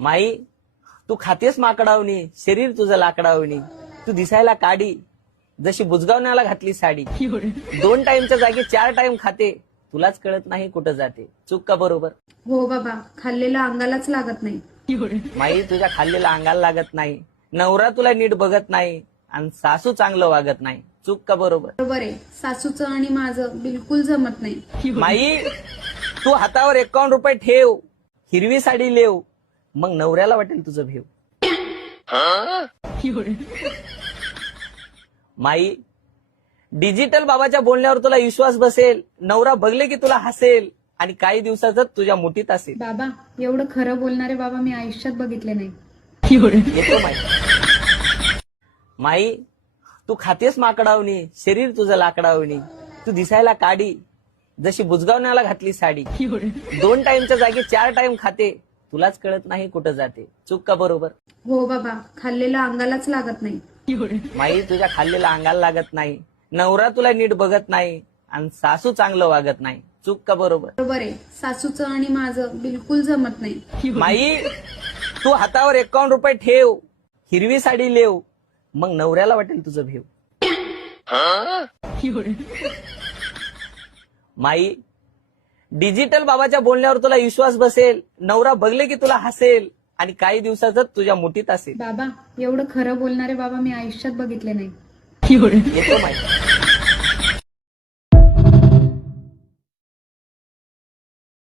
माई, तू खातेस माकडावणी, शरीर तुझं लाकडावणी, तू दिसायला काडी, जशी बुजगावण्याला घातली साडी. 2 टाइमच्या जागी 4 टाइम खाते, तुलाच कळत नाही कुठं जाते. चूक का बरोबर? हो बाबा, खाल्लेलं अंगालाच लागत नाही. माई, तुझ्या खाल्लेला अंगाला लागत नाही, नवरा तुला नीट बघत नाही आणि सासू चांगलं वागत नाही. चूक का बरोबर? बरोबर आहे. सासूचं आणि माझं बिलकुल जमत नाही. माई, तू हातावर 51 रुपये ठेव, हिरवी साडी लेव, मग नवऱ्याला वाटेल तुझं भेव. माई, डिजिटल बाबाच्या बोलण्यावर तुला विश्वास बसेल, नवरा बघले की तुला हसेल आणि काही दिवसातच तुझ्या मुठीत असेल. बाबा, एवढं खरं बोलणारे बाबा मी आयुष्यात बघितले नाही. येतो माई. माई, तू खातेस माकडावणी, शरीर तुझं लाकडावणी, तू दिसायला काडी, जशी बुजगावण्याला घातली साडी. 2 टाइमच्या जागी 4 टाइम खाते, तुलाच कळत नाही कुठं जाते. चूक का बरोबर? हो बाबा, खाल्लेलं अंगालाच लागत नाही. माई, तुझ्या खाल्लेला अंगाला लागत नाही, नवरा तुला नीट बघत नाही आणि सासू चांगलं वागत नाही. चूक का बरोबर? बरोबर आहे. सासूचं आणि माझं बिलकुल जमत नाही. माई, तू हातावर 51 रुपये ठेव, हिरवी साडी लेव, मग नवऱ्याला वाटेल तुझं भेव. माई, डिजिटल बाबाच्या बोलण्यावर तुला विश्वास बसेल, नवरा बघले की तुला हसेल आणि काही दिवसातच तुझ्या मुठीत असेल. बाबा, एवढं खरं बोलणारे बाबा मी आयुष्यात बघितले नाही. येतो माई.